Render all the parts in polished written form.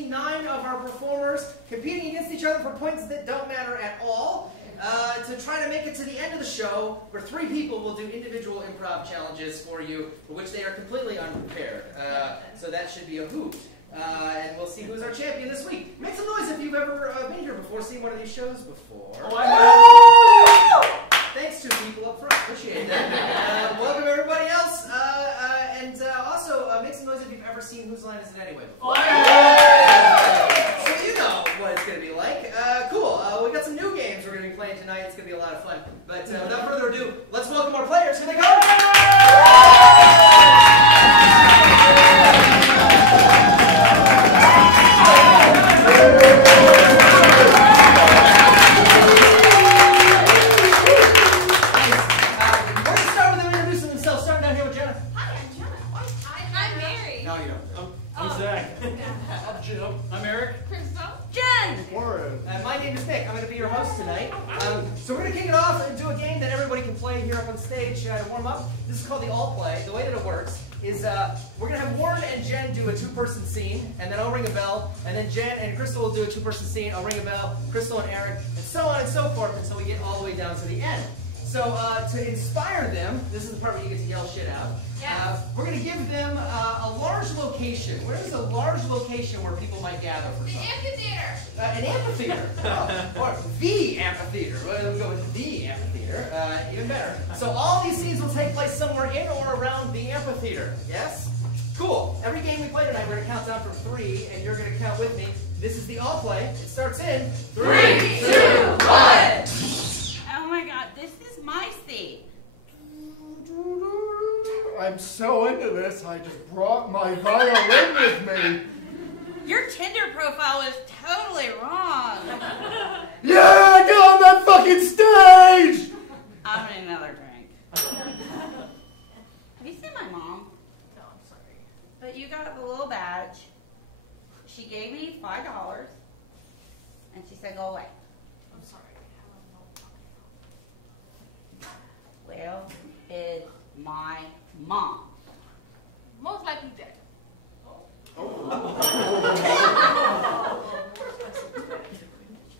see 9 of our performers competing against each other for points that don't matter at all. To try to make it to the end of the show, where 3 people will do individual improv challenges for you, for which they are completely unprepared. So that should be a hoot. And we'll see who's our champion this week. Make some noise if you've ever been here before, seen one of these shows before. Thanks to people up front. Appreciate that. Welcome everybody else. And also, make some noise if you've ever seen Whose Line Is It Anyway before. So you know what it's going to be like. Cool. We got some new games we're going to be playing tonight. It's going to be a lot of fun. But without further ado, let's welcome our players. Here they go. I'm Eric. Crystal. Jen. Warren. My name is Nick. I'm going to be your host tonight. So we're going to kick it off and do a game that everybody can play here up on stage to warm up. This is called the All Play. The way that it works is we're going to have Warren and Jen do a 2-person scene, and then I'll ring a bell, and then Jen and Crystal will do a 2-person scene. I'll ring a bell, Crystal and Eric, and so on and so forth until we get all the way down to the end. So to inspire them, this is the part where you get to yell shit out. Yeah. We're going to give them a large location. Where is a large location where people might gather for The something? amphitheater. An amphitheater. Or the amphitheater. We'll go with the amphitheater. Even better. So all these scenes will take place somewhere in or around the amphitheater. Yes? Cool. Every game we play tonight, we're going to count down from 3, and you're going to count with me. This is the All Play. It starts in 3, 2, 1. Oh my God, this is my seat. I'm so into this, I just brought my violin with me. Your Tinder profile is totally wrong. Yeah, get on that fucking stage! I'm gonna need another drink. Have you seen my mom? No, I'm sorry. But you got the little badge. She gave me $5, and she said, go away. I'm sorry. Well, is my mom. Most likely dead.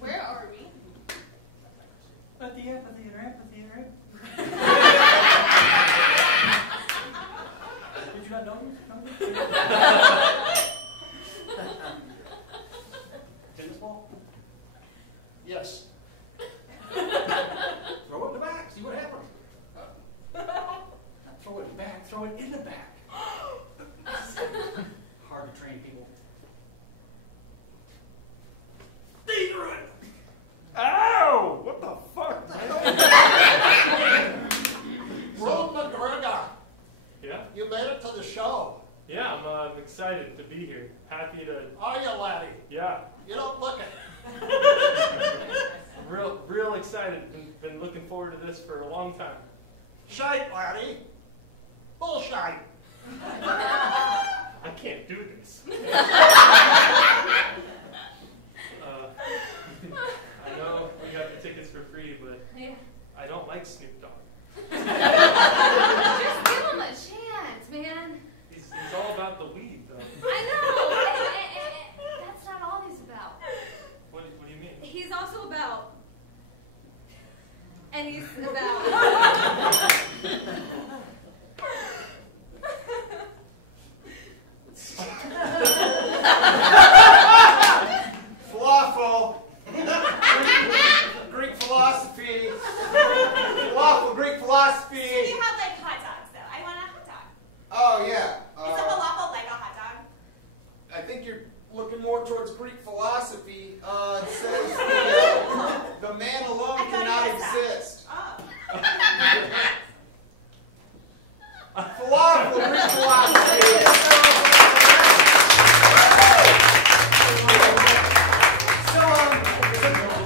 Where are we? At the amphitheater. Did you not know? Tennis ball? Yes. Throw it in the back, see what happens. Throw it back, throw it in the back. Hard to train people. They threw it! Ow! What the fuck? World McGregor, Yeah? you made it to the show. Yeah, I'm excited to be here. Happy to, Are you, laddie? yeah. You don't look it. I'm real excited. Been looking forward to this for a long time. Shite, laddie. Bullshite. I can't do this. I know we got the tickets for free, but Yeah. I don't like Snoop Dogg. Just give him a chance, man. He's all about the weed, though. I know. That's not all he's about. What do you mean? He's also about. And he's about. Falafel. Greek philosophy. Falafel, Greek philosophy. You have like hot dogs though. I want a hot dog. Oh, yeah. Is a falafel like a hot dog? I think you're looking more towards Greek philosophy. It says the man alone I thought cannot you guessed that. exist. Oh. Falafel, Greek philosophy. So,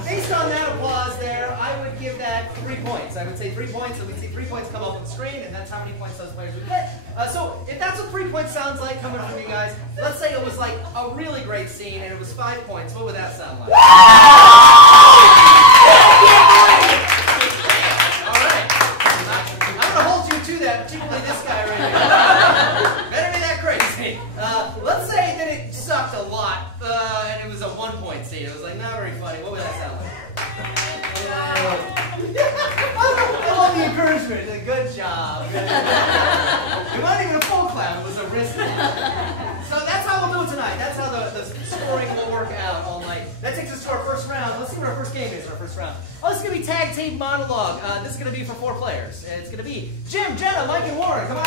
based on that applause there, I would give that 3 points. I would say 3 points, and we'd see 3 points come up on the screen, and that's how many points those players would get. So, if that's what 3 points sounds like coming from you guys, let's say it was like a really great scene, and it was 5 points. What would that sound like? All right. I'm going to hold you to that, particularly this guy right here. Better be that crazy. Let's say that it sucked a lot. and it was a 1-point scene. It was like, not very funny. What would that sound like? I love the encouragement. Good job. It wasn't even a full clap. It was a wrist clap. So that's how we'll do it tonight. That's how the scoring will work out all night. That takes us to our first round. Let's see what our first game is. Our first round. Oh, this is going to be tag team monologue. This is going to be for 4 players. And it's going to be Jim, Jenna, Mike, and Warren. Come on.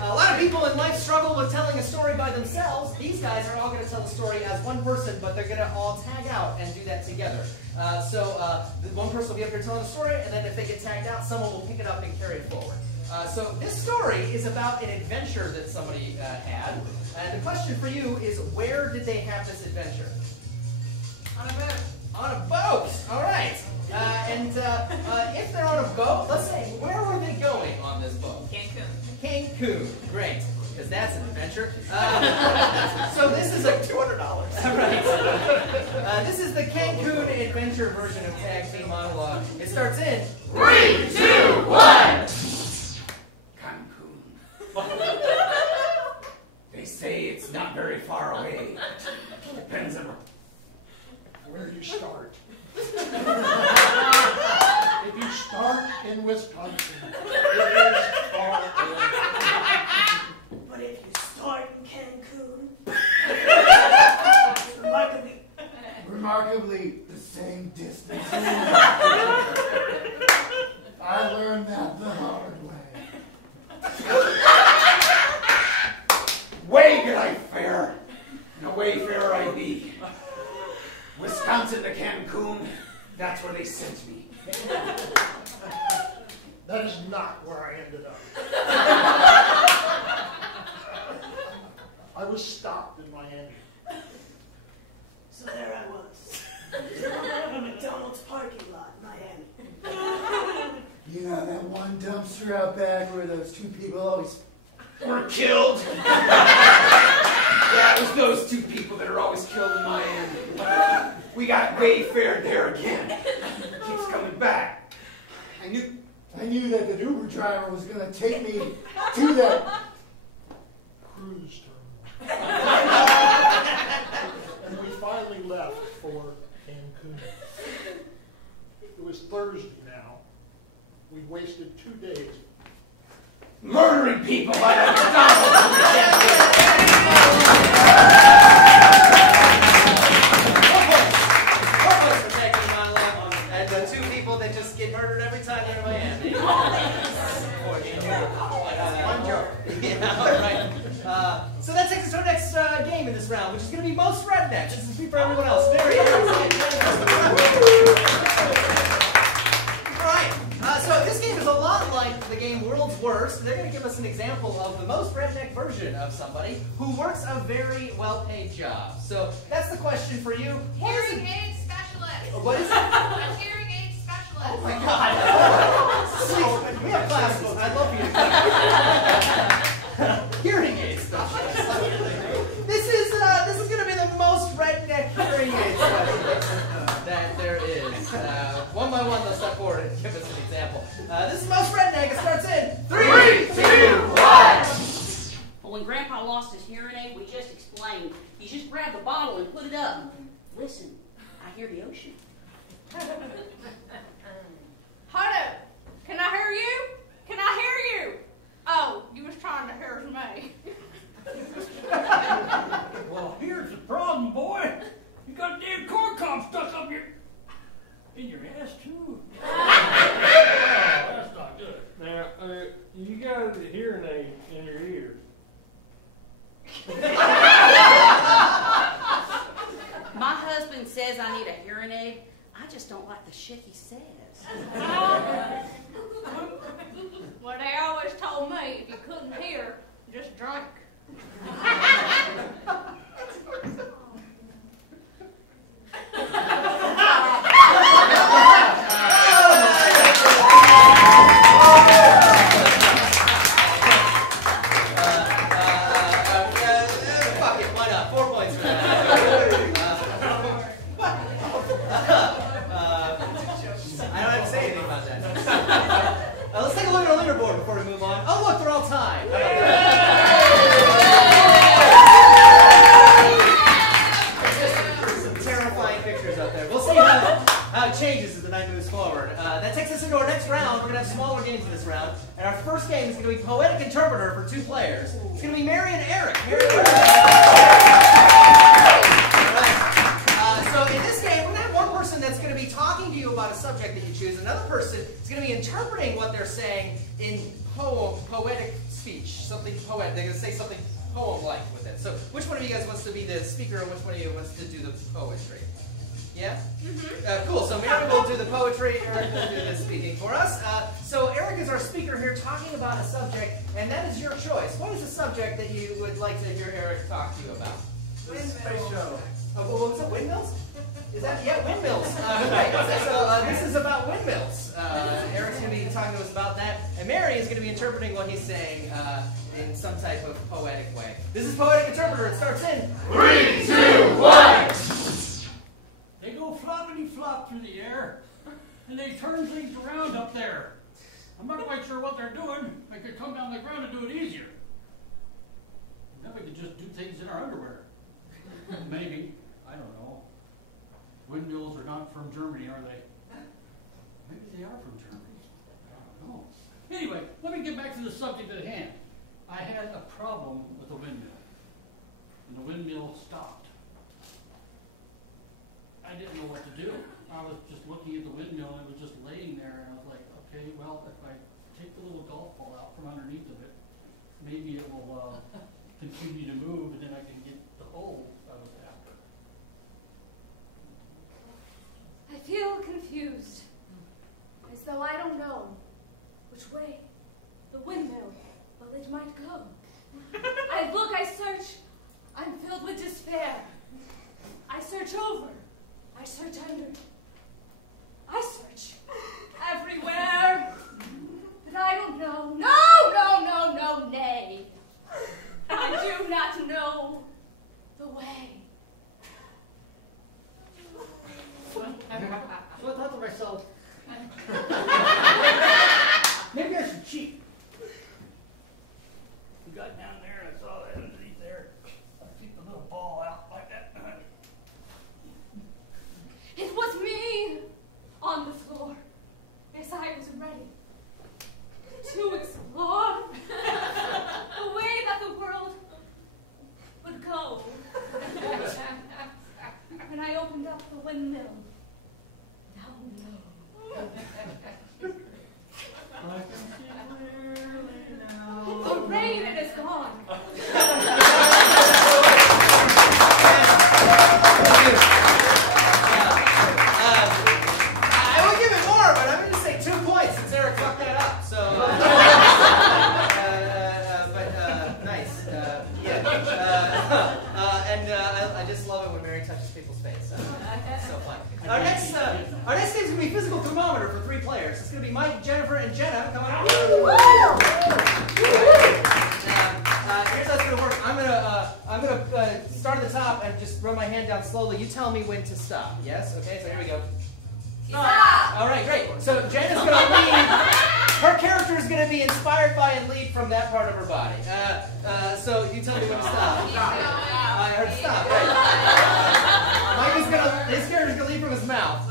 A lot of people in life struggle with telling a story by themselves. These guys are all going to tell a story as one person, but they're going to all tag out and do that together. One person will be up here telling a story, and then if they get tagged out, someone will pick it up and carry it forward. So this story is about an adventure that somebody had. And the question for you is, where did they have this adventure? On a boat. On a boat. All right. If they're on a boat, let's say, where were they going on this boat? Cancun. Cancun. Great. Because that's an adventure. So this is a $200. Right. This is the Cancun adventure version of Tag Team Monologue. It starts in 3, 2, 1. Cancun. They say it's not very far away. Depends on Where you start. If you start in Wisconsin, it is far away. But if you start in Cancun, Remarkably, the same distance. I learned that the hard way. way did I fare, and away fare I be. Wisconsin to Cancun, that's where they sent me. That is not where I ended up. I was stopped in Miami. so there I was. In a McDonald's parking lot in Miami. You know that one dumpster out back where those 2 people always Were killed. Yeah, it was those 2 people that are always killed in Miami. We got wayfared there again. Keeps coming back. I knew that the Uber driver was going to take me to that cruise terminal. And we finally left for Cancun. It was Thursday now. We wasted 2 days. murdering people by the McDonald's. And the 2 people that just get murdered every time they're in Miami. One joke. Yeah, all right. So that takes us to our next game in this round, which is going to be most redneck. This is for everyone else. Very excited. All right. So this game is a lot like the game World's Worst. They're going to give us an example of the most redneck version of somebody who works a very well-paid job. So that's the question for you. Hearing aid specialist. What is it? A hearing aid specialist. Oh my God! We have classes. I'd love for you to come. Hearing aid specialist. This is going to be the most redneck hearing aid specialist that there is. One by one, they'll step forward and give us an example. This is most redneck. It starts in 3, 2, 1. Well, when Grandpa lost his hearing aid, we just explained. You just grab the bottle and put it up. Listen, I hear the ocean. Hold up. Can I hear you? Can I hear you? Oh, you was trying to hear me. Well, here's the problem, boy. You got a damn corn cob stuck up in your ass, too. Oh, that's not good. Now, you got a hearing aid in your ear. My husband says I need a hearing aid. I just don't like the shit he says. Well, they always told me if you couldn't hear, just drink. Fuck it, why not? 4 points for that. I for 2 players. It's going to be Mary and Eric. So in this game, we're going to have one person that's going to be talking to you about a subject that you choose. Another person is going to be interpreting what they're saying in poetic speech, something poetic. They're going to say something poem-like with it. So which one of you guys wants to be the speaker and which one of you wants to do the poetry? Yeah? Cool. So Mary will do the poetry, Eric will do the speaking for us. So Eric is our speaker here talking about a subject, and that is your choice. What is the subject that you would like to hear Eric talk to you about? The space shuttle. What was it, windmills? Is that, yeah, windmills. Right. So this is about windmills. Eric's going to be talking to us about that, and Mary is going to be interpreting what he's saying in some type of poetic way. This is Poetic Interpreter. It starts in 3, 2, 1. They go floppity flop through the air, and they turn things around up there. I'm not quite sure what they're doing. They could come down the ground and do it easier. Then we could just do things in our underwear. Maybe. I don't know. Windmills are not from Germany, are they? Maybe they are from Germany. I don't know. Anyway, let me get back to the subject at hand. I had a problem with a windmill, and the windmill stopped. I didn't know what to do. I was just looking at the windmill, and it was just laying there, and I was like, okay, well, if I take the little golf ball out from underneath of it, maybe it will continue to move, and then I can get the hole I was after. I feel confused, as though I don't know which way the windmill, well, it might go. I look, I search, I'm filled with despair. I search over, I search under, I search everywhere, but I don't know. No, nay. I do not know the way. So I thought to myself, maybe I should cheat. We got down there and I saw that underneath there. I took the little ball out like that. It was me on the floor, as I was ready to explore the way that the world would go. When I opened up the windmill, down low. I can see clearly now. The rain, it is gone. I would give it more, but I'm going to say 2 points since Eric fucked that up. So, nice. I just love it when Mary touches people's face. It's so fun. Our next game is going to be Physical Thermometer for 3 players. It's going to be Mike, Jennifer, and Jenna coming up. Here's how it's going to work. I'm gonna start at the top and just run my hand down slowly. You tell me when to stop. Yes? Okay, so here we go. Stop! All right, great. So Jenna's going to lead. Her character is going to be inspired by and lead from that part of her body. So you tell me when to stop. I heard stop. Right. Mike is going to, his character's going to lead from his mouth.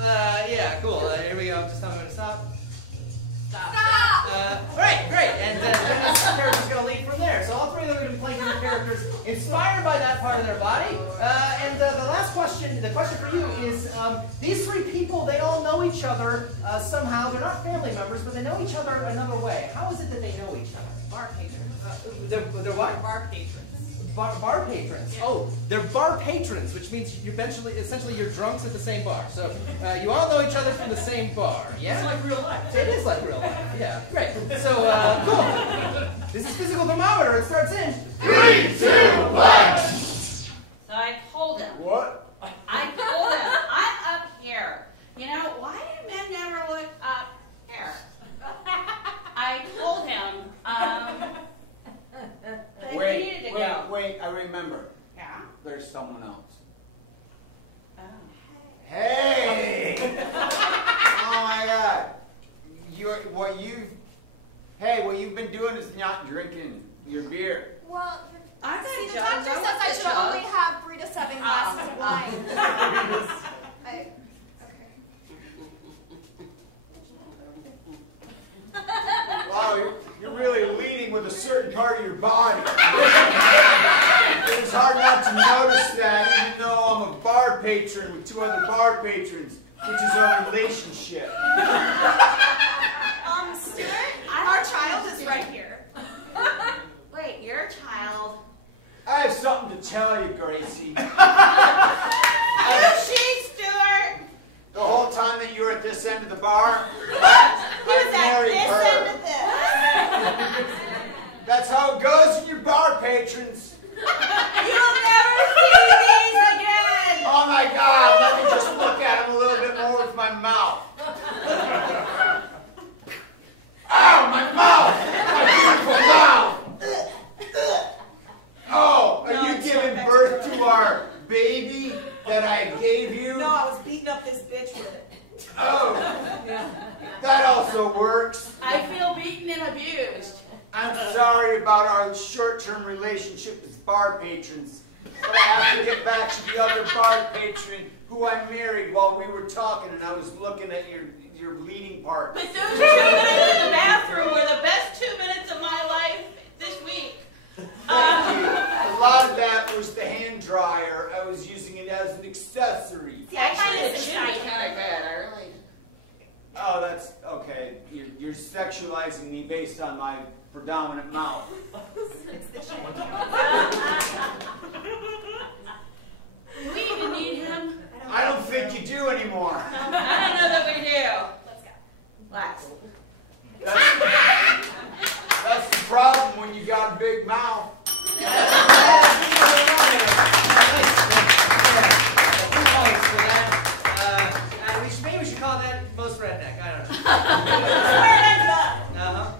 Yeah, cool. Here we go. Just tell me when to stop. Stop! All right, great. And Jenna's character's going to lead from there. So all 3 of them are going to be playing different characters inspired by that part of their body. And the last question, the question for you is, these 3 people, they all know each other somehow. They're not family members, but they know each other another way. How is it that they know each other? Bar patrons. They're what? Bar patrons. Bar patrons. Yeah. Oh, they're bar patrons, which means you essentially you're drunks at the same bar. So you all know each other from the same bar. Yeah? It's like real life. It is like real life. Yeah, great. So, cool. This is Physical Thermometer. It starts in 3, 2, 1. So I told him. What? I told him. I'm up here. You know, why do men never look up here? I told him that he needed to go. Wait, I remember. Yeah? There's someone else. Oh. Hey! Oh my God! What you've been doing is not drinking your beer. Well, I got see, the jugs. doctor I says want I the should jugs. only have 3 to 7 glasses of wine. Wow, you're really leading with a certain part of your body. patron with 2 other bar patrons, which is our relationship. Stuart, our child is right here. Wait, your child? I have something to tell you, Gracie. Who's she, Stuart? The whole time that you were at this end of the bar, He was I at married this her. end of this. That's how it goes with your bar patrons. You'll never see these again! Oh my God, let me just look at them a little bit more with my mouth. Ow, my mouth! My beautiful mouth! Oh, are you giving birth to our baby that I gave you? No, I was beating up this bitch with it. Oh, that also works. I feel beaten and abused. I'm sorry about our short-term relationship as bar patrons, but I have to get back to the other bar patron who I married while we were talking and I was looking at your leading part. But those 2 minutes in the bathroom were the best 2 minutes of my life this week. Thank you. A lot of that was the hand dryer. I was using it as an accessory. Actually, the chimney's kind of good. I really... Oh, that's okay. You're sexualizing me based on my predominant mouth. It's the chick. Do we even need him? I don't think you do anymore. I don't know that we do. Let's go. Let's. That's the problem when you got a big mouth. Maybe we should call that most redneck. I don't know.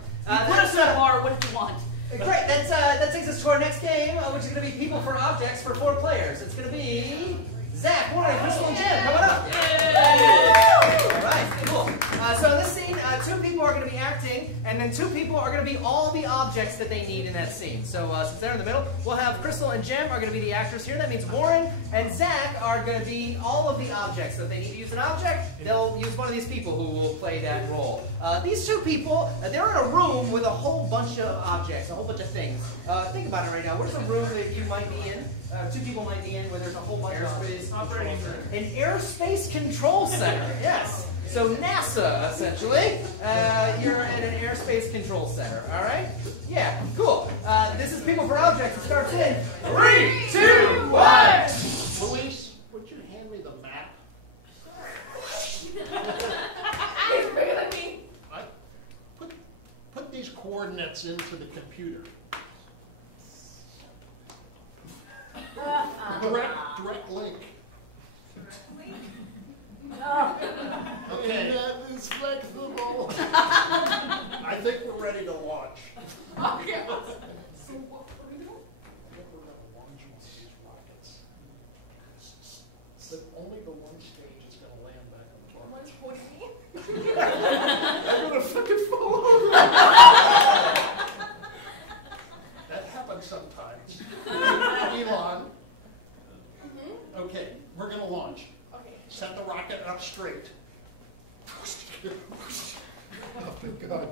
Put us up, Mar. What do you want? Great. That takes us to our next game, which is going to be People for Objects for 4 players. It's going to be Zach, Warren, Crystal, and Jen coming up. All right, cool. So in this scene, 2 people are going to be acting, and then 2 people are going to be all the objects that they need in that scene. So since they're in the middle, we'll have Crystal and Jem are going to be the actors here. That means Warren and Zach are going to be all of the objects. So if they need to use an object, they'll use one of these people who will play that role. These 2 people, they're in a room with a whole bunch of objects, a whole bunch of things. Think about it right now. Where's a room that you might be in? 2 people might be in where there's a whole bunch of Operating room. an airspace control center. Yes. So NASA, essentially, you're in an airspace control center. All right? Yeah. Cool. This is People for Objects. It starts in 3, 2, 1. Luis, would you hand me the map? He's bigger than me. Put these coordinates into the computer. Direct link. Okay. That is flexible. I think we're ready to launch. Okay. So what we're going to do? I think we're going to launch one of these rockets. But only the one stage is going to land back on the bar. One's holding me. I'm going to fucking fall over. That happens sometimes. Elon. Okay, we're going to launch. Okay. Set the rocket up straight. Oh, thank God.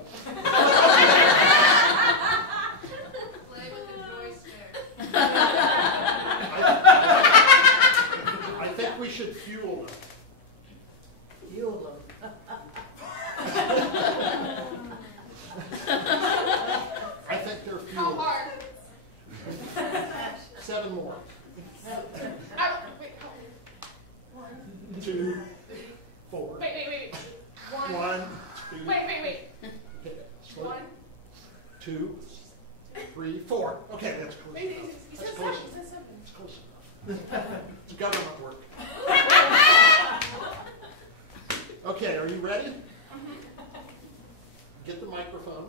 Play with the joystick. I think we should fuel them. Fuel them. I think they're How fueled. hard? 7 more. Wait, how many? 1. 2, 4. Wait. 1. 1, 2. Wait. Okay, slow. 1. 2, 3, 4. Okay, that's close Wait, enough. he That's said close 7. He enough. said 7. It's close enough. It's government work. Okay, are you ready? Get the microphone.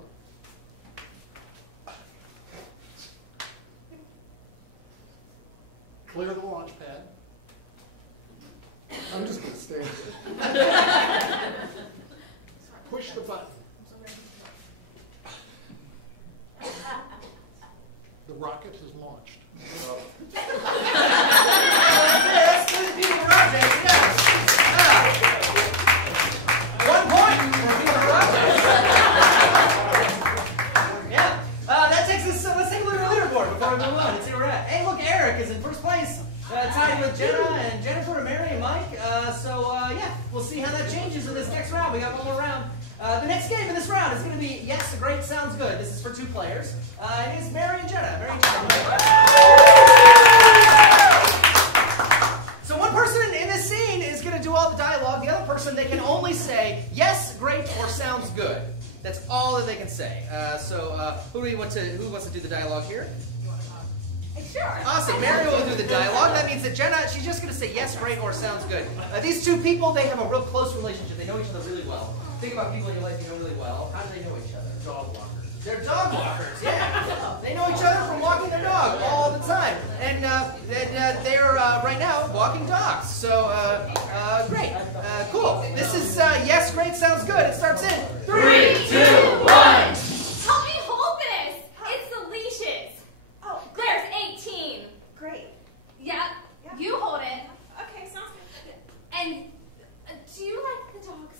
Clear the launch pad. I'm just going to stand. Push the button. The rocket is launched. That's the People for Objects, yes. 1 point for People for Objects. Yeah. That takes us, let's take a look at our leaderboard before we move on. Let's see where we're at. Hey, look, Eric is in first place. tied with Jenna and Jennifer and Mary and Mike. Yeah, we'll see how that changes in this next round. We got one more round. The next game in this round is going to be Yes, Great, Sounds Good. This is for 2 players. It is Mary and Jenna. Mary and Jenna. So one person in this scene is going to do all the dialogue. The other person, they can only say yes, great, or sounds good. That's all that they can say. Who wants to do the dialogue here? Sure. Awesome. Mary will do the dialogue. That means that Jenna, she's just going to say yes, great, or sounds good. These 2 people, they have a real close relationship. They know each other really well. Think about people in your life you know really well. How do they know each other? Dog walkers. They're dog walkers, yeah. They know each other from walking their dog all the time. And they're right now walking dogs. So, great. Cool. This is yes, great, sounds good. It starts in 3, 2, 1. Help me hold this. It's the leashes. Oh, There's 18. great. Yeah, Yeah. you hold it. Okay, sounds good. And do you like the dogs?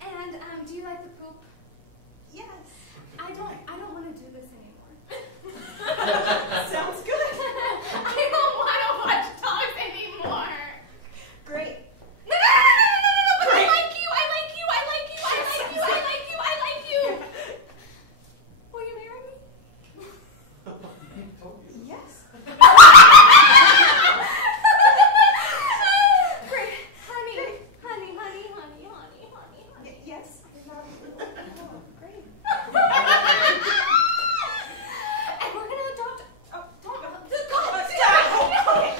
Yeah. And do you like the poop? Yes. I don't want to do this anymore. Sounds good. I don't want to watch dogs anymore. Great. No, but I like you. I like you. I like you. I like you. I like you. I like you. Will you marry me? Yes. Great. Honey. Yes. Great. And we're gonna adopt. Oh, don't. Okay.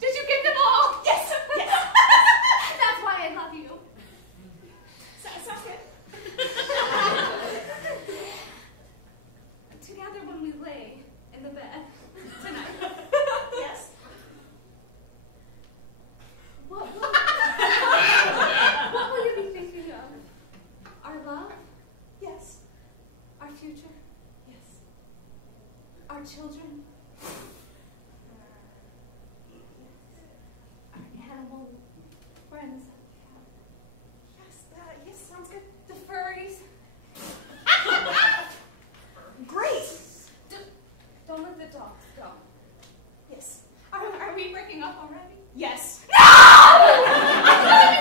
Did you get them all? Yes. Yes. That's why I love you. Sounds good. Together when we lay in the bed tonight. Yes. What will you be thinking of? Our love? Yes. Our future? Yes. Our children? Our animal friends? Yes, sounds good. The furries? Great. Don't let the dogs go. Yes. Are we breaking up already? Yes. No! I love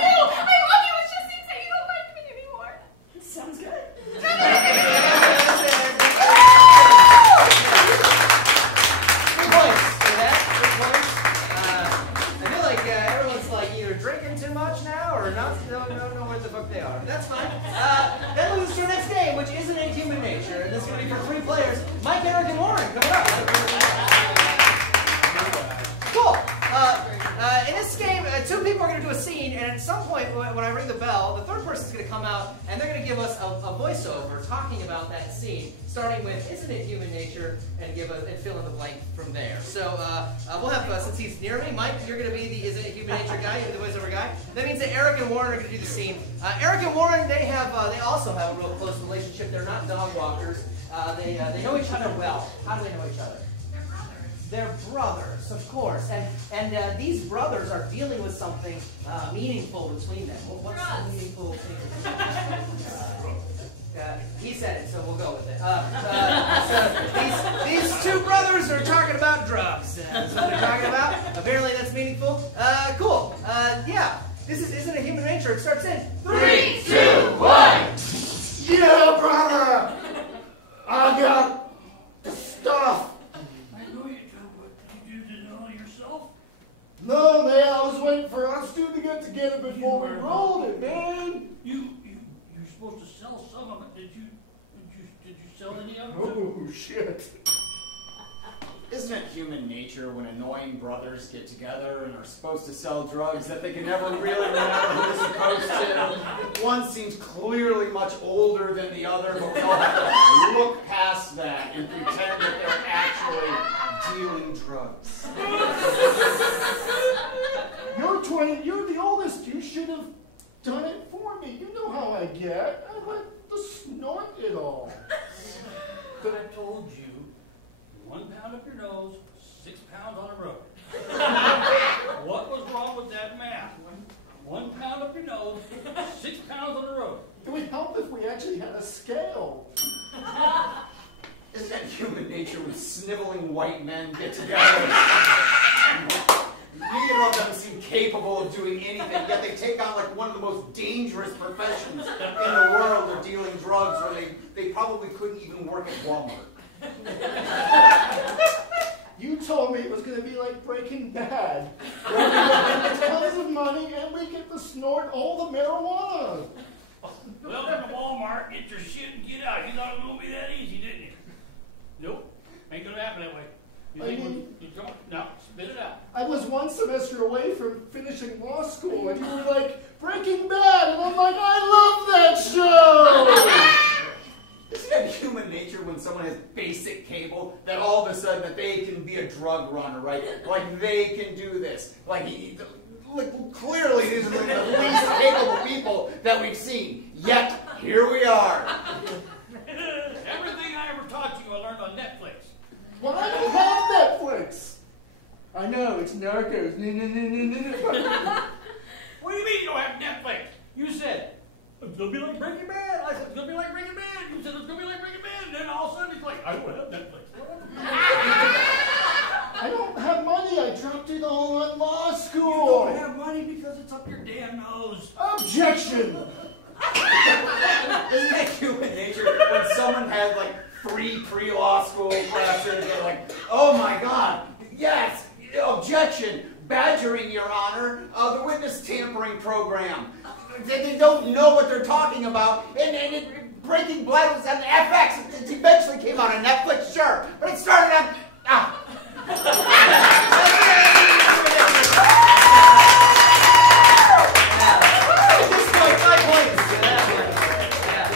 you! I love you! It just seems that you don't like me anymore. Sounds good. Good points. See that? Good points. I feel like everyone's like either drinking too much now or not. Don't know where the fuck they are. That's fine. That moves us to our next game, which isn't in human nature, and this is going to be for 3 players. Mike, Eric, and Warren, coming up. Cool. In this game, 2 people are going to do a scene, and at some point when I ring the bell, the 3rd person is going to come out, and they're going to give us a voiceover talking about that scene, starting with "Isn't it human nature?" and fill in the blank from there. So we'll have, since he's near me, Mike, you're going to be the "Isn't it human nature" guy, you're the voiceover guy. That means that Eric and Warren are going to do the scene. Eric and Warren, they also have a real close relationship. They're not dog walkers. They know each other well. How do they know each other? They're brothers, of course, and these brothers are dealing with something meaningful between them. What's the meaningful thing? He said it, so we'll go with it. So these 2 brothers are talking about drugs. That's what they're talking about. Apparently, that's meaningful. Cool. Yeah. This isn't a human nature. It starts in 3, 2, 1. Yeah, brother! I got the stuff. I know you do, but you did it all yourself? No, man, I was waiting for us 2 to get together before we rolled it, man. You're supposed to sell some of it. Did you sell any of it? Oh, shit. Isn't it human nature when annoying brothers get together and are supposed to sell drugs that they can never really remember who they're supposed to? One seems clearly much older than the other, but we all have to look past that and pretend that they're actually dealing drugs. You're the oldest. You should have done it for me. You know how I get. I like to snort it all. But I told you, 1 pound up your nose, 6 pounds on the road. What was wrong with that math? 1 pound up your nose, 6 pounds on the road. It would help if we actually had a scale. Isn't that human nature with sniveling white men get together. Neither of them seem capable of doing anything, yet they take on like one of the most dangerous professions in the world of dealing drugs, where they probably couldn't even work at Walmart. You told me it was going to be like Breaking Bad, where we get tons of money and we get to snort all the marijuana. Welcome to Walmart. Get your shit and get out. You thought it was going to be that easy, didn't you? Nope. Ain't going to happen that way. You think you don't? No. Spit it out. I was one semester away from finishing law school, and you were like, Breaking Bad, and I'm like, I love that show! Isn't it human nature when someone has basic cable that all of a sudden that they can be a drug runner, right? Like they can do this. Like clearly these are the least capable people that we've seen. Yet here we are. Everything I ever taught you I learned on Netflix. Well, I don't have Netflix. I know, it's Narcos. What do you mean you don't have Netflix? You said, it's going to be like Breaking Bad. I said, it's going to be like Breaking Bad. You said, it's going to be like Breaking Bad. And then all of a sudden, it's like, I don't have Netflix. I don't have money. I dropped it all on law school. You don't have money because it's up your damn nose. Objection. Isn't it human nature when someone has like 3 pre-law school classes, they're like, oh my God, yes, objection, badgering, Your Honor, the witness tampering program. They don't know what they're talking about, and Breaking Bad was on FX. It eventually came out on Netflix, sure, but it started on.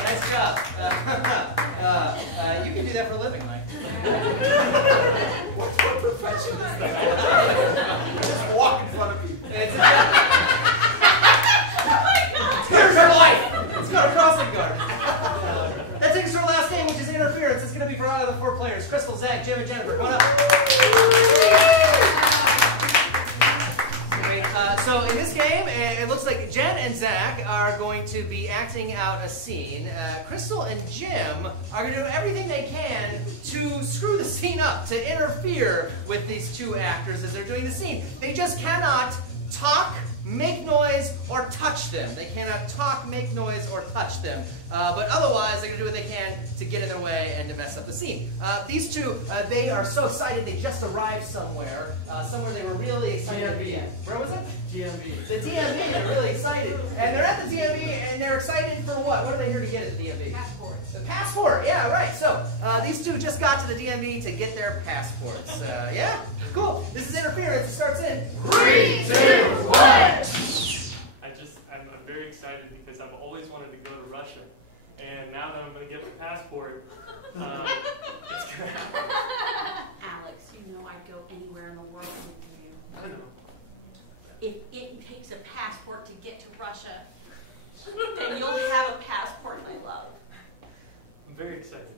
Nice job. You can do that for a living, Mike. What profession is that? Just walk in front of people. Here's your life! Let's go to crossing guard. That takes us to our last game, which is interference. It's going to be for out of the 4 players. Crystal, Zach, Jim, and Jennifer. Come on up. Great. So in this game, it looks like Jen and Zach are going to be acting out a scene. Crystal and Jim are going to do everything they can to screw the scene up, to interfere with these 2 actors as they're doing the scene. They just cannot talk, make noise, or touch them. They cannot talk, make noise, or touch them. But otherwise, they're going to do what they can to get in their way and to mess up the scene. These 2, they are so excited. They just arrived somewhere. Somewhere they were really excited to be at. Where was it? DMV. The DMV. They're really excited. And they're at the DMV, and they're excited for what? What are they here to get at the DMV? Passport. The passport. Yeah, right. So these 2 just got to the DMV to get their passports. Yeah? Cool. This is interference. It starts in 3, 2, 1. I'm very excited because I've always wanted to go to Russia, and now that I'm going to get my passport, it's going to happen. Alex, you know I'd go anywhere in the world with you. I know. If it takes a passport to get to Russia, then you'll have a passport, my love. I'm very excited.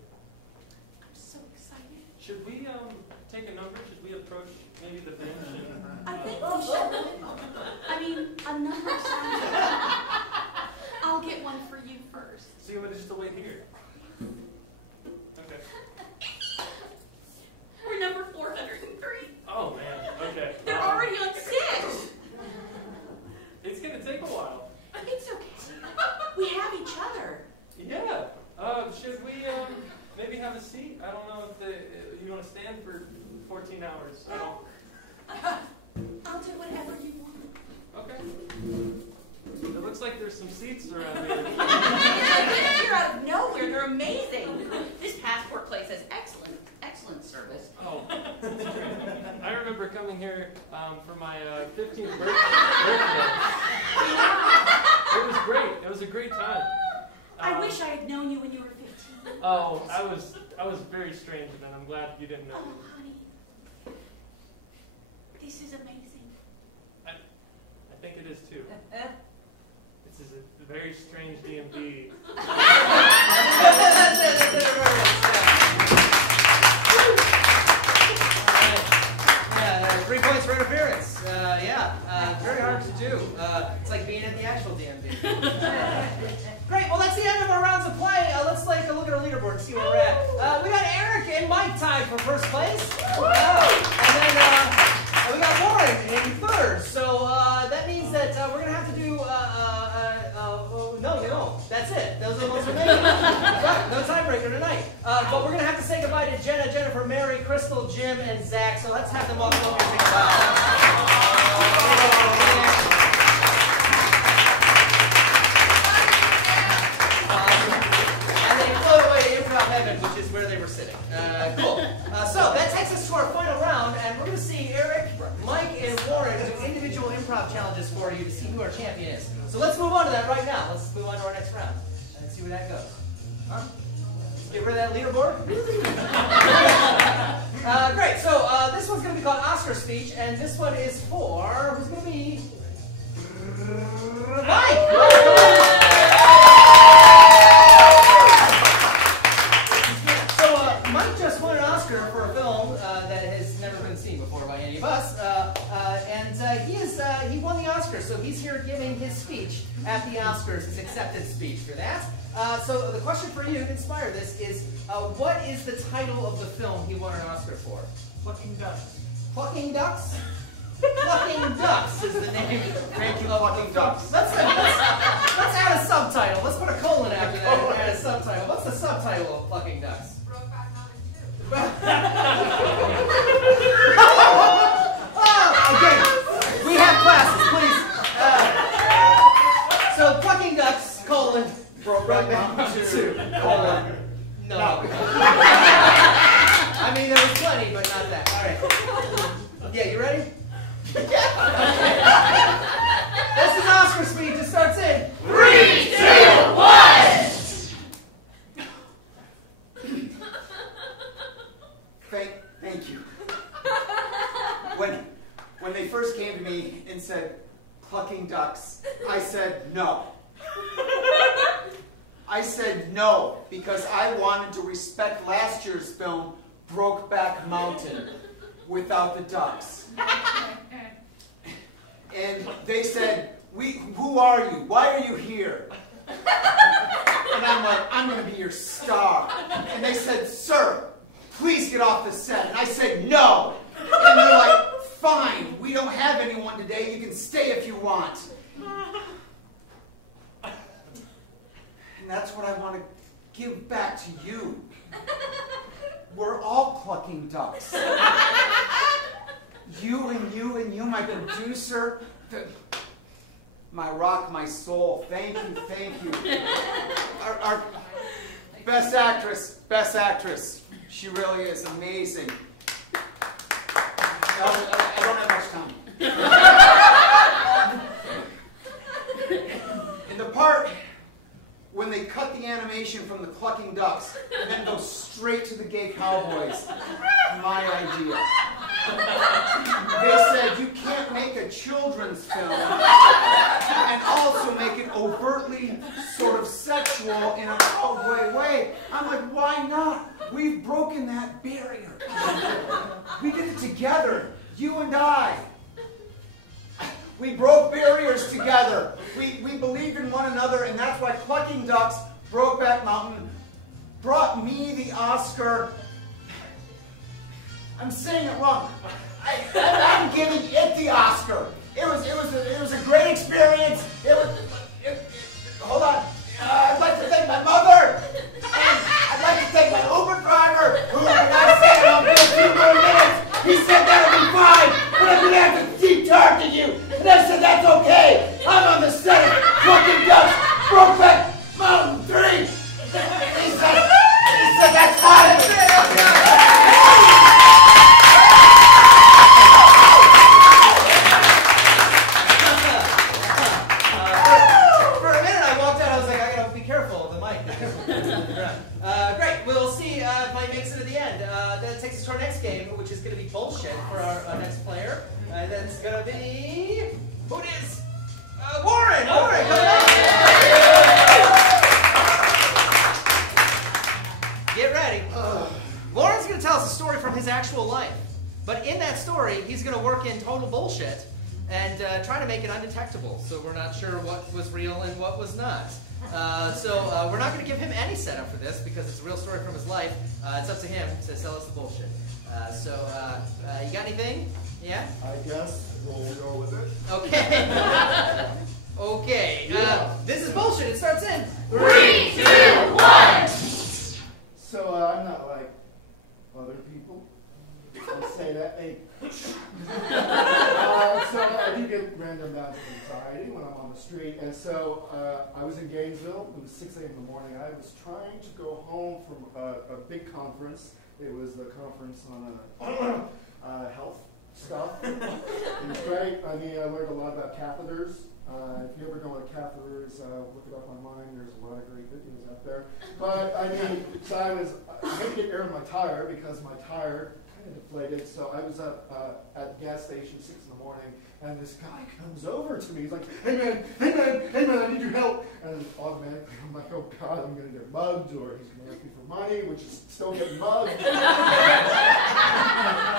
I'm so excited. Should we take a number? Should we approach maybe the bench? And, I think we should. I mean, a number sounds good. I'll get one for you first. So you want to just wait here? Okay. We're number 403. Oh man. Okay. They're already on 6. It's gonna take a while. It's okay. We have each other. Yeah. Should we maybe have a seat? I don't know if you want to stand for 14 hours. I don't. I'll do whatever you want. Okay. It looks like there's some seats around here. They're here out of nowhere. They're amazing. This passport place has excellent service. Oh, I remember coming here for my 15th birthday. It was great. It was a great time. I wish I had known you when you were 15. Oh, I was very strange, and I'm glad you didn't know. Oh, honey. This is amazing. I think it is too. This is a very strange DMV. Yeah, 3 points for interference. Very hard to do. It's like being at the actual DMV. Great. Well, that's the end of our rounds of play. Let's take a look at our leaderboard and see where we're at. We got Eric and Mike Mike tied for first place. And then we got Warren in third. So that means that we're going to have to do, no, that's it. Those are the ones remaining. Right, no tiebreaker tonight. But we're going to have to say goodbye to Jenna, Jennifer, Mary, Crystal, Jim, and Zach. So let's have them all come over and say and they float away to improv heaven, which is where they were sitting. Cool. So that takes us to our final round, and we're going to see Eric, Mike, and Warren do individual improv challenges for you to see who our champion is. So let's move on to that right now. Let's move on to our next round and see where that goes. Get rid of that leaderboard. Great. So this one's going to be called Oscar Speech, and this one is for who's going to be Mike. Mike just won an Oscar for a film that has never been seen before by any of us, and he won the Oscar, so he's here giving his speech at the Oscars, his acceptance speech for that. So the question for you to inspire this is, what is the title of the film he won an Oscar for? Plucking Ducks. Plucking Ducks? Plucking Ducks is the name. Thank you, Plucking Ducks. Let's add a subtitle. Let's put a colon after that and add a subtitle. What's the subtitle of Plucking Ducks? Okay, we have classes, please. So Plucking Ducks, colon, Brokeback Mountain 2, colon. no. I mean, there was plenty, but not that. All right. Yeah, you ready? This is Oscar speech. It starts in 3, 2, 1. Thank you. When they first came to me and said, Plucking Ducks, I said no. I said no because I wanted to respect last year's film, Brokeback Mountain, without the ducks. And they said, who are you? Why are you here? And I'm like, I'm going to be your star. And they said, sir, please get off the set. And I said, no. And they're like, fine, we don't have anyone today. You can stay if you want. And that's what I want to give back to you. We're all plucking ducks. You and you and you, my producer, my rock, my soul. Thank you, thank you. Our best actress. She really is amazing. I don't have much time. In the part when they cut the animation from the Clucking Ducks and then go straight to the gay cowboys, my idea. They said you can't make a children's film and also make it overtly sort of sexual in a cowboy way. I'm like, why not? We've broken that barrier. We did it together, you and I. We broke barriers together. We believed in one another, and that's why Clucking Ducks, Brokeback Mountain, brought me the Oscar. I'm saying it wrong. I'm giving it the Oscar. It was a great experience. Hold on. I'd like to thank my mother, and I'd like to thank my Uber driver, who, when I said I'll be a few more minutes, he said that'll be fine, but I'm gonna have to keep charging you. And I said that's okay. I'm on the set of Clucking Ducks, Brokeback Mountain 3. He said that's fine. Great. We'll see if Mike makes it to the end. That takes us to our next game, which is going to be bullshit for our next player. That's going to be... Who it is? Warren! Warren, come on! Get ready. Warren's going to tell us a story from his actual life. But in that story, he's going to work in total bullshit and try to make it undetectable. So we're not sure what was real and what was not. We're not going to give him any setup for this because it's a real story from his life. It's up to him to sell us the bullshit. You got anything? Yeah? I guess we'll go with it. Okay. Okay. This is bullshit. It starts in 3, 2, 1. So I'm not like other people. I'll say that. Hey. So I do get random bouts of anxiety when I'm on the street. And so I was in Gainesville. It was 6 a.m. in the morning. I was trying to go home from a big conference. It was the conference on health stuff. It was great. I mean, I learned a lot about catheters. If you ever go to catheters, look it up online. There's a lot of great videos out there. But I mean, so I had to get air in my tire because my tire kind of deflated. So I was up at the gas station 6 in the morning, and this guy comes over to me. He's like, "Hey man, I need your help." And automatically, I'm like, "Oh God, I'm gonna get mugged, or he's gonna ask me for money," which is still getting mugged.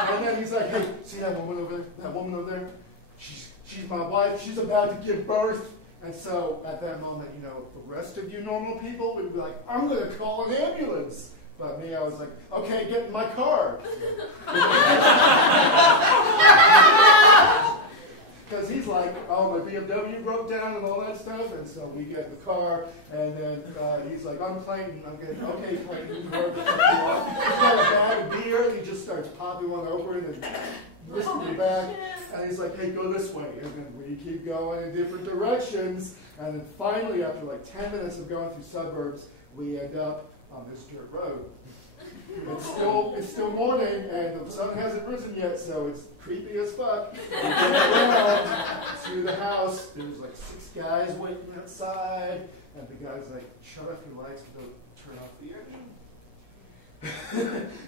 And then he's like, "Hey, see that woman over there? That woman over there? She's my wife. She's about to give birth." And so at that moment, you know, the rest of you normal people would be like, "I'm going to call an ambulance." But me, I was like, "Okay, get in my car." Because he's like, "Oh, my BMW broke down and all that stuff." And so we get in the car, and then he's like, "I'm Clayton." I'm getting, "Okay, Clayton." He's got a bag of beer, and he just starts popping one open and whiskey back, and he's like, "Hey, go this way." And then we keep going in different directions, and then finally, after like 10 minutes of going through suburbs, we end up on this dirt road. It's still morning, and the sun hasn't risen yet, so it's creepy as fuck. We get around to the house. There's like 6 guys waiting outside, and the guy's like, "Shut off your lights, turn off the engine."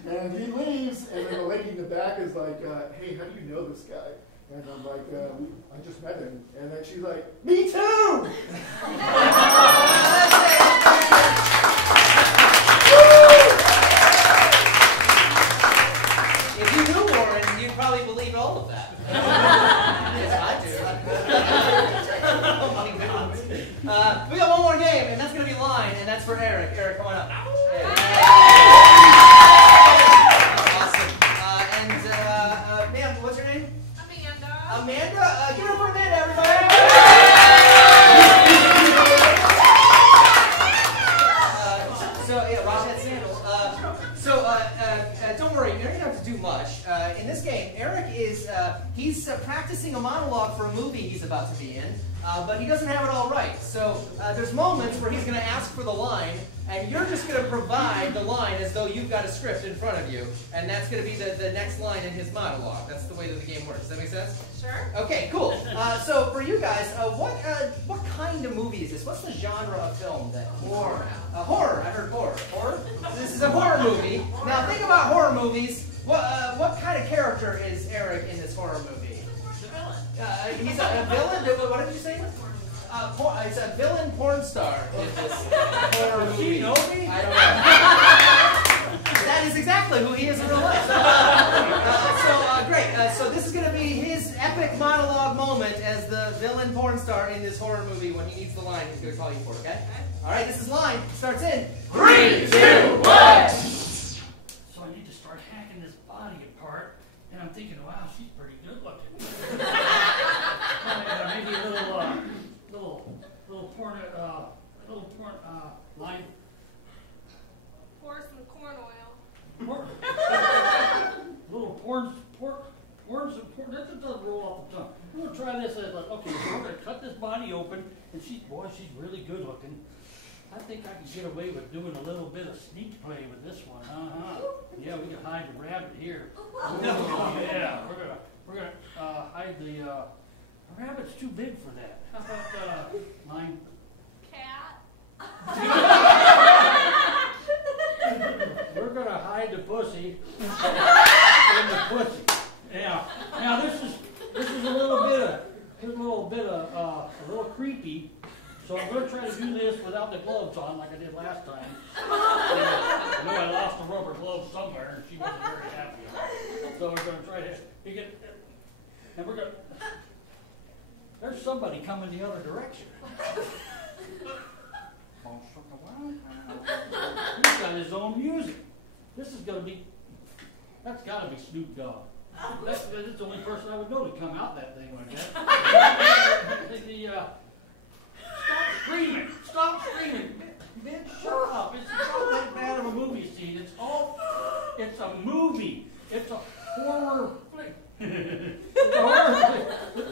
And he leaves, and then the lady in the back is like, "Hey, how do you know this guy?" And I'm like, "I just met him." And then she's like, "Me too!" If you knew Warren, you'd probably believe all of that. Yes, I do. Oh my God. We got one more game, and that's going to be line, and that's for Eric. Eric, come on up. Ma'am, what's your name? Amanda. Amanda? Give it up for Amanda, everybody! Rob had sandals. Don't worry, you're not going to have to do much. In this game, Eric is, he's practicing a monologue for a movie he's about to be in, but he doesn't have it all right. So there's moments where he's going to ask for the line, and you're just going to provide the line as though you've got a script in front of you, and that's going to be the next line in his monologue. That's the way that the game works. Does that make sense? Sure. Okay, cool. So for you guys, what kind of movie is this? What's the genre of film that? Horror. Horror. I heard horror. Horror? This is a horror movie. Now think about horror movies. What kind of character is Eric in this horror movie? He's a villain. What did you say? It's a villain porn star in this horror movie. I don't know. That is exactly who he is in real life. Great. So this is going to be his epic monologue moment as the villain porn star in this horror movie. When he needs the line, he's going to call you for it, okay? All right, this is line. Starts in 3, 2, 1. So I need to start hacking this body apart, and I'm thinking, wow, she's pretty good looking. Maybe a little porn line. Pour some corn oil. Little porn, that doesn't roll off the tongue. I'm going to try this. Okay, so we're going to cut this body open, and she's really good looking. I think I can get away with doing a little bit of sneak play with this one. Yeah, we can hide the rabbit here. Yeah, we're gonna hide the rabbit's too big for that. How about mine? Cat. We're gonna hide the pussy in the pussy. Yeah. Now this is a little creepy. So I'm going to try to do this without the gloves on like I did last time. I know I lost the rubber gloves somewhere and she wasn't very happy. So we're going to try to get, and we're going to, there's somebody coming the other direction. He's got his own music. This is gonna be. That's gotta be Snoop Dogg. That's the only person I would know to come out that thing like that. Stop screaming! Stop screaming! Bitch, shut up! It's not that bad of a movie scene. It's a movie. It's a horror flick. It's a horror flick.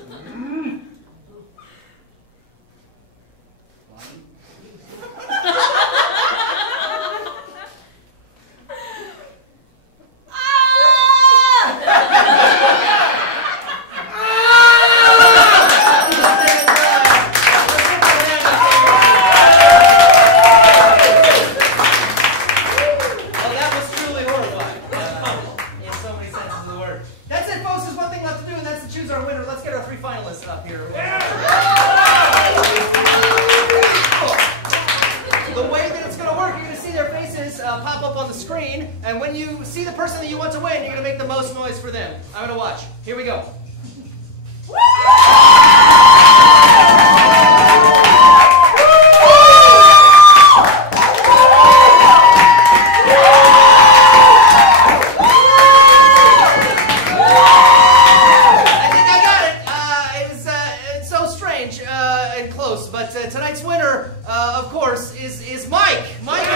Pop up on the screen, and when you see the person that you want to win, you're going to make the most noise for them. I'm going to watch. Here we go. I think I got it. It's so strange and close, but tonight's winner, of course, is Mike. Mike.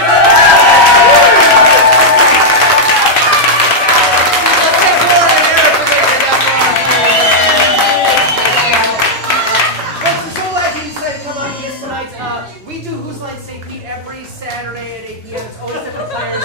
Every Saturday at 8 p.m. It's always different players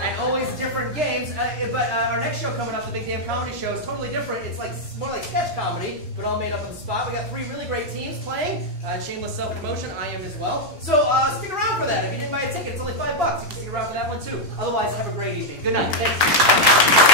and always different games. But our next show coming up, the Big Damn Comedy Show, is totally different. It's like more like sketch comedy, but all made up on the spot. We got 3 really great teams playing. Shameless self-promotion. I am as well. So stick around for that. If you didn't buy a ticket, it's only $5. You can stick around for that one too. Otherwise, have a great evening. Good night. Thanks.